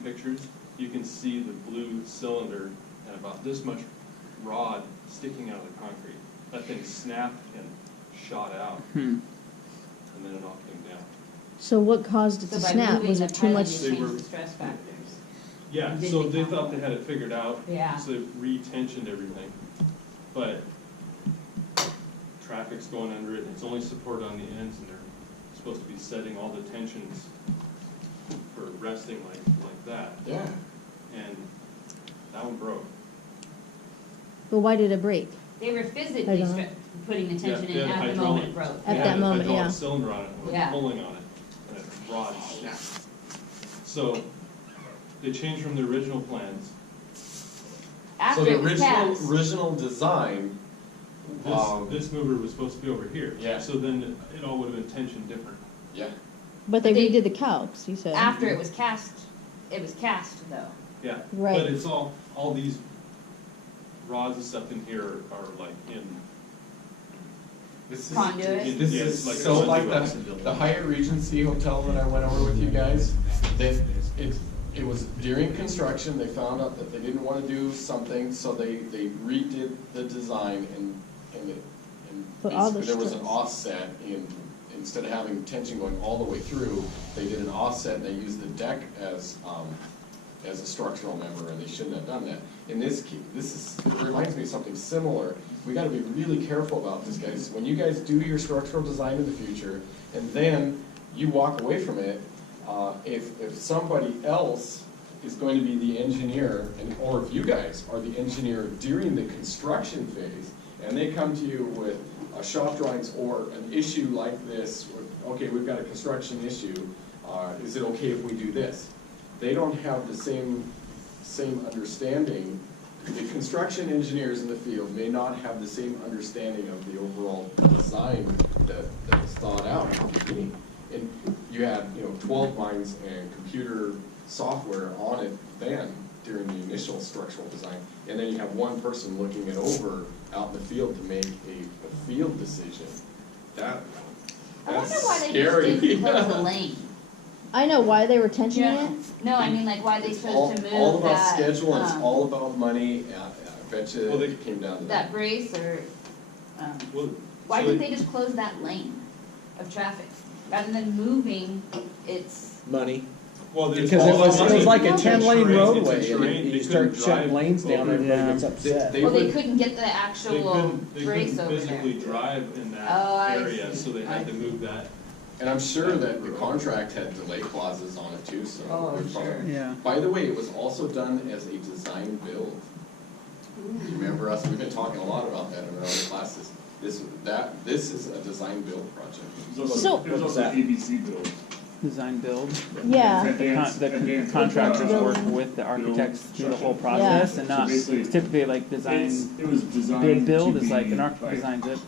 pictures, you can see the blue cylinder and about this much rod sticking out of the concrete. That thing snapped and shot out, and then it all came down. So what caused it to snap? Was it too much? They were the stress factors. Yeah, so they thought they had it figured out. Yeah. So they re-tensioned everything, but traffic's going under it. It's only supported on the ends, and they're supposed to be setting all the tensions for resting like that. Yeah. And that one broke. But why did it break? They were I physically don't know. putting the tension they in had at the moment it broke. At that moment, They had a hydraulic yeah. cylinder on it, and Yeah. we're pulling on it, and it rod snapped. So they changed from the original plans. After So it the was cast. original design, This mover was supposed to be over here. Yeah. So then it all would have been tensioned different. yeah. But they But they- redid the calcs, you said. After it was cast though. Yeah. Right. But it's all these rods and stuff in here are like in. This Conduit? This Yeah, is it's like so a like Weston building. the Hyatt Regency Hotel that I went over with you guys. It was during construction, they found out that they didn't want to do something, so they redid the design and Put all the basically there was an strips. offset instead of having tension going all the way through, they did an offset and they used the deck as a structural member, and they shouldn't have done that. In this case, it reminds me of something similar. We gotta be really careful about this, guys. When you guys do your structural design in the future, and then you walk away from it, if somebody else is going to be the engineer, or if you guys are the engineer during the construction phase, and they come to you with shop drawings or an issue like this, okay, we've got a construction issue, is it okay if we do this? They don't have the same understanding. The construction engineers in the field may not have the same understanding of the overall design that was thought out at the beginning. And you had 12 lines and computer software on it then during the initial structural design, and then you have one person looking it over out in the field to make a field decision. I wonder That's why they scary. just didn't close the lane. I know why they were tensioning it. No, I mean like why they It's chose to move all about that. schedule, and it's all about money. I bet you Well, it came down to That brace or, Well, why so didn't they just close that lane of traffic? Rather than moving, it's, Money. Well, there's Because all it was like a It's 10-lane terrain, roadway, it's a and terrain. you They start couldn't shutting drive lanes down, over. everybody gets upset. They well, they would- couldn't get the They actual brace couldn't over there. physically drive in that Oh, I area, see. so they had I to move that. And I'm sure that the contract had delay clauses on it too, so. Oh, they're sure. probably- Yeah. By the way, it was also done as a design build. You remember us, we've been talking a lot about that in our other classes. This is a design build project. So- It was also ABC build. Design build. Yeah. The contractors work with the architects through the whole process, and not, it's typically like design, It was designed bid build to is like be, an architect designs it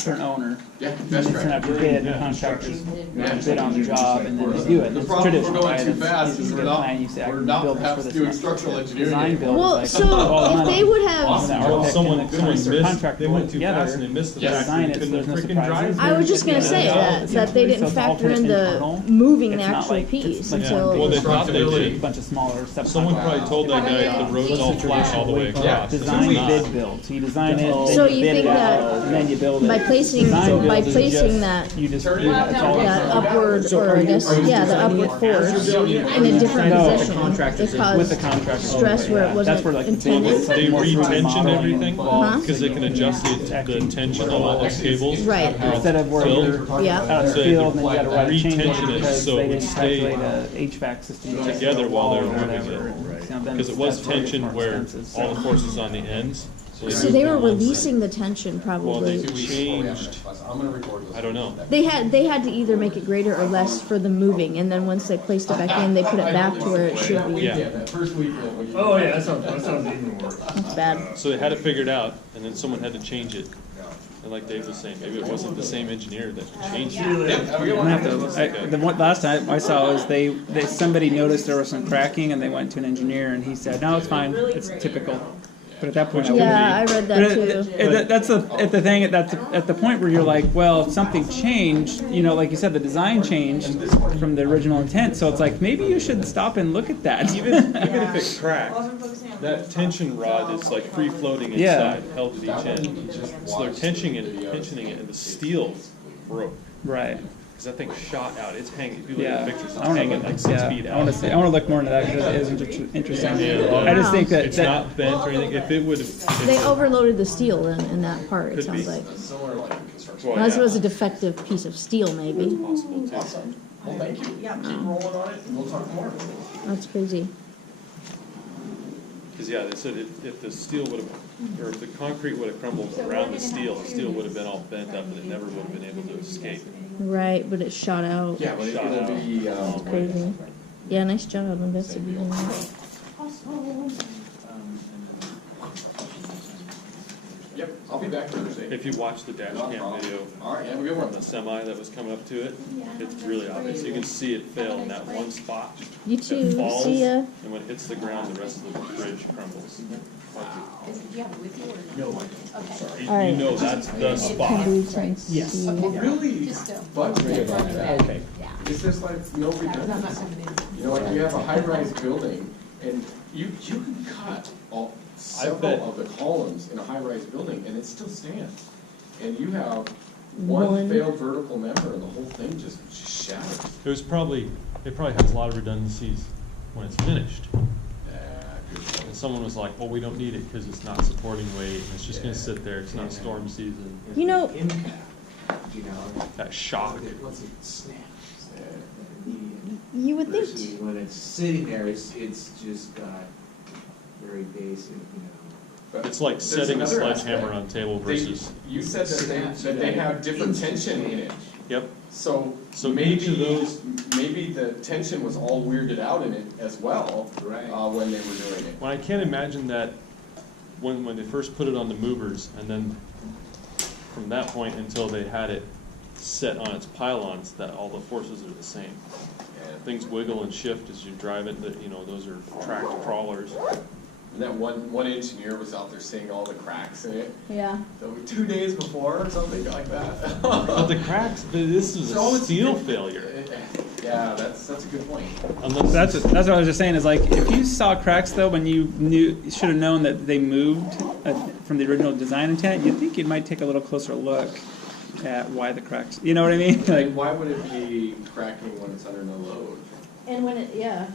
for an owner. Yeah, And that's they send out right. to bid, and Yeah. contractors Yeah. bid on the job, and then they do it. The It's problem we're traditional, going right? too It's- fast you is get we're a not, plan, you say, I we're can not build this perhaps for this doing much. structural engineering. Design anymore. build is Well, like, so all if money. they would have, Awesome. Well, architect someone and the contractor they work went too fast together and they missed the to fact design they it so couldn't there's no freaking drive. surprises. I was just gonna say that they didn't factor in the moving the actual piece until. Well, they thought they A did. bunch of smaller stuff. Someone probably told that guy the road's all flat all the way across. Design, It's not. bid, build. So you design it, So then you you bid think it that out, and then you build it. by placing Design build is placing just- that You just, Turn it yeah, it's all. that upward, or I guess, yeah, the upward force in a different No, the position, contractors it With the caused contractor. stress where it That's where wasn't like the build intended. is like They more 3D retensioned modeling everything involved. because they can adjust the tension on all those cables. Right. Instead of where Filled. you're Yeah. out in the So field and then you gotta write a change retension order it because so they it would didn't stay calculate a HVAC system. together while they were or moving whatever. it. You know, then Because it was that's where it gets tension more where expensive, all the so. forces on the ends. So they were moved on one releasing the tension side. Well, they probably. changed. I'm gonna record this. I don't know. They had to either make it greater or less for the moving, and then once they placed it back in, they put it back to where it should That be. weekend, that first weekend. when you- Oh, yeah, that sounds even worse. That's bad. So they had it figured out, and then someone had to change it. And like Dave was saying, maybe it wasn't the same engineer that changed it. Yeah, we I'm gonna have to, Okay. the one, last time I saw was they somebody noticed there was some cracking and they went to an engineer and he said, no, it's fine, it's typical. But at that point, Yeah, I read that too. That's at the thing. That's at the point where you're like, well, if something changed. You know, like you said, the design changed from the original intent. So it's like maybe you should stop and look at that. Even if it cracked, that tension rod is like free floating inside, Yeah. held at each end. So they're tensioning it, and the steel broke. Right. Because that thing shot out. It's hanging. If you look Yeah. at the pictures, it's I want to hanging look. like 6 Yeah. feet I out. want to see. I want to look more into that because it is interesting. Yeah. I just think that It's that not bent or anything. If it would have, They overloaded the steel in that part, it Could sounds be. like. Similar like in construction. Well, Unless it yeah. was a defective piece of steel, maybe. possible too. Awesome. Well, thank you. Yeah, keep rolling on it, and we'll talk more. That's crazy. Because yeah, they said if the steel would have, or if the concrete would have crumbled around the steel would have been all bent up, and it never would have been able to escape. Right, but it shot out. Yeah, but Shot it'll out. be, Crazy. Yeah, nice job investigating that. yep, I'll be back Thursday. If you watch the dash Not a cam problem. video All right, have a good from one. the semi that was coming up to it, it's really obvious. You can see it fail in that one spot. You It too. falls, See ya. and when it hits the ground, the rest of the bridge crumbles. You All right. know that's the spot. Yes. What really Just bugs me about that Okay. is there's like no redundancy. You know, like you have a high-rise building, and you can cut all, bet- several of the columns in a high-rise building, and it still stands. And you have one One. failed vertical member, and the whole thing just shatters. It probably has a lot of redundancies when it's finished. Good point. And someone was like, well, we don't need it because it's not supporting weight, and it's just gonna sit there, it's not storm season. You know, Impact, you know. That shock. Once it snaps. you would think. Versus when it's sitting there, it's just got very basic, you know. But It's like there's setting a another sledgehammer aspect. on table They- versus, You said that they have different tension in it. yep. So So each of those- maybe the tension was all weirded out in it as well, Right. when they were doing it. Well, I can't imagine that when they first put it on the movers, and then from that point until they had it set on its pylons, that all the forces are the same. Things wiggle and shift as you drive it, that, you know, those are tracked crawlers. And that one engineer was out there seeing all the cracks in it, Yeah. so 2 days before or something like that. But the cracks, but this is So a it's- steel failure. Yeah, that's a good point. Unless That's what I was just saying. Is like if you saw cracks though when you should have known that they moved from the original design intent, you'd think you might take a little closer look at why the cracks. You know what I mean? Like, And why would it be cracking when it's under no load? And when it, yeah.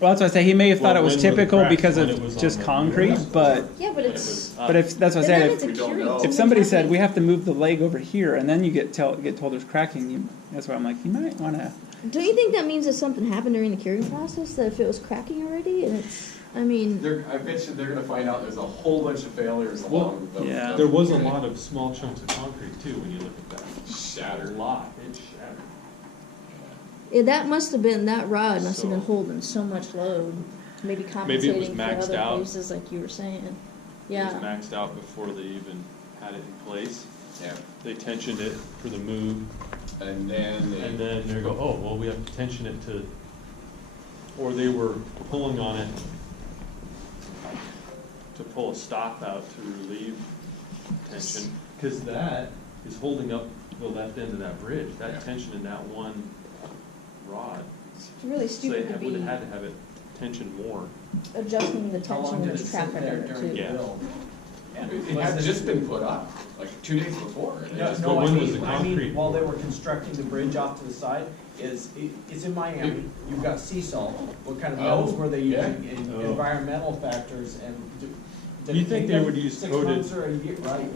well, that's what I say. He may have thought Well, it was when were the typical cracks? because When it was of on just the concrete, movers? but Yeah, but it's. but if that's what I But then said. it's a we don't curious. know. If somebody said we have to move the leg over here, and then you get told there's cracking, that's why I'm like, you might want to. Don't you think that means that something happened during the curing process? That if it was cracking already, and it's, I mean, I bet you they're gonna find out there's a whole bunch of failures Well, along the. yeah. there was a lot of small chunks of concrete too, when you look at that. A Shattered. lot, it shattered. yeah, that must have been, that rod must have been So- holding so much load, maybe Maybe it was compensating for maxed other out. places, like you were saying. It Yeah. was maxed out before they even had it in place. Yeah, They tensioned it for the move, and then and they, then they go, oh, well, we have to tension it to, or they were pulling on it to pull a stop out to relieve tension, because that is holding up the left end of that bridge, Yeah. that tension in that one rod. It's really So they stupid to would be have had to have it tensioned more. adjusting the How long tension did of it the sit traffic there there during the too. Yeah. build? And it was had it- just been put up, like 2 days before. and it No, just- no, But I when was mean, the I mean, concrete while they poured? were constructing the bridge off to the side, it's in Miami, you've got sea salt, what kind of metals were they yeah. using, and Oh. environmental factors, and did You it think take they them would use 6 coated- months or a year, right?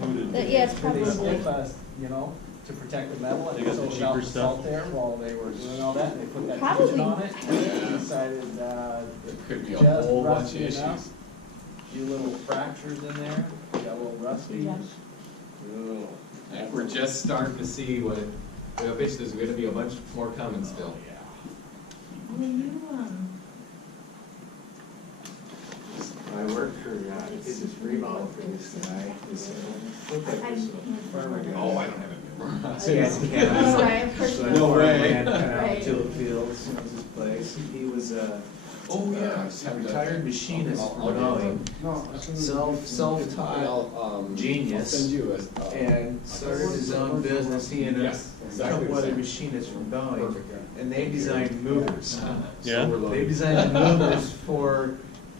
Coated. Yeah, it's Did they probably. slip us, you know, to protect the metal, They and got so the it was cheaper out the stuff. salt there while they were doing all that, and they put that Probably. tension on it, and decided, There could be a just whole bunch of rusty issues. enough. Few little fractures in there, got a little rusty. Yeah. Oh, I think we're just starting to see what it, I bet you there's gonna be a bunch more coming still. I worked for, this is remodel for this guy, this, looked like this farmer guy. Oh, I don't have it memorized. Yeah, Oh, right, of course. So No way. farmland, Right. Till fields, you know, just place. He was a Oh, yeah. retired machinist I'll for Boeing, self-taught I'll genius, send you a. and started his own business. He and a Yes, exactly couple the other same. machinists from Boeing, and they designed movers. Yeah? They designed the movers for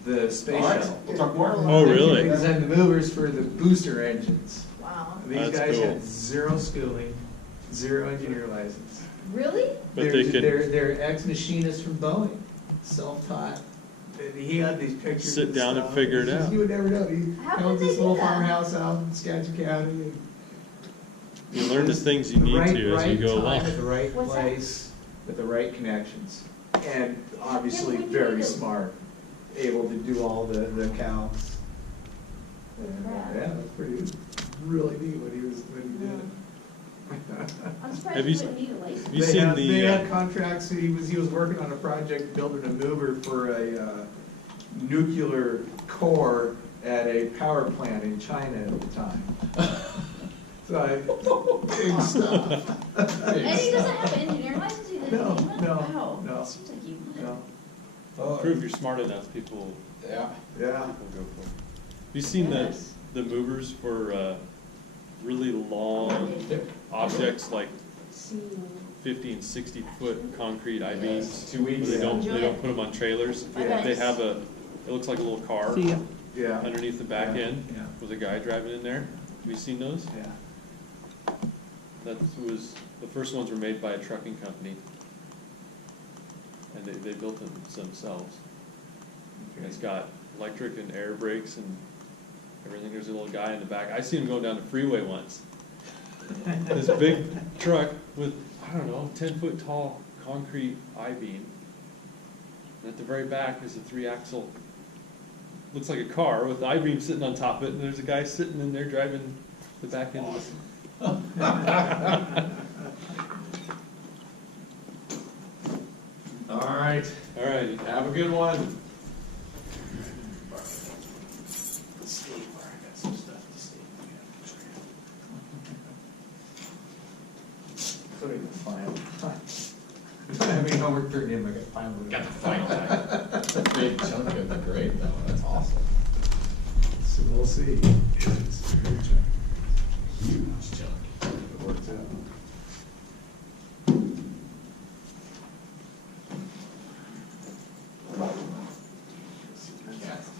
the space All right, shuttle. we'll talk more. Oh, really? They designed the movers for the booster engines. Wow. These That's guys cool. had zero schooling, zero engineer license. Really? But they could They're ex-machinists from Boeing, self-taught. And he had these pictures. Sit down and stuff. figure it It's just- out. You would never know. He How could owns they this do little that? farmhouse out in Skagit County. And You learn the things you the need right- to as you right go time along. At the right What's that? place, with the right connections. And obviously Yeah, when you very do- smart, able to do all the counts. And, Crap. yeah, that's pretty, really neat what he did. I'm surprised Have you you- wouldn't need a license. Have you seen They the, had contracts, he was working on a project building a mover for a nuclear core at a power plant in China at the time. So, big stuff. And he doesn't have an engineering license, he didn't No, need one? no, Wow. no. Seems like you would. No, prove you're smart enough, people Yeah. yeah. will go for it. Have you seen Yes. the movers for really long objects like 50 and 60-foot concrete I-beams? 2 weeks. Where they don't Enjoy it. put them on trailers. Okay. They have it looks like a little car See ya. Yeah. underneath the back Yeah, end yeah. with a guy driving in there. Have you seen those? Yeah. That was, the first ones were made by a trucking company. And they built them themselves. It's got electric and air brakes and everything. There's a little guy in the back. I seen him going down the freeway once. This big truck with, I don't know, 10-foot tall concrete I-beam. And at the very back is a 3-axle, looks like a car with the I-beam sitting on top of it, and there's a guy sitting in there driving the back end. All right, All right. have a good one. So he can final. I mean, homework turned in, I got final. Got the final back. Big chunk of the grade though, that's awesome. So we'll see. It's a big chunk. Huge chunk. It works out. Cats.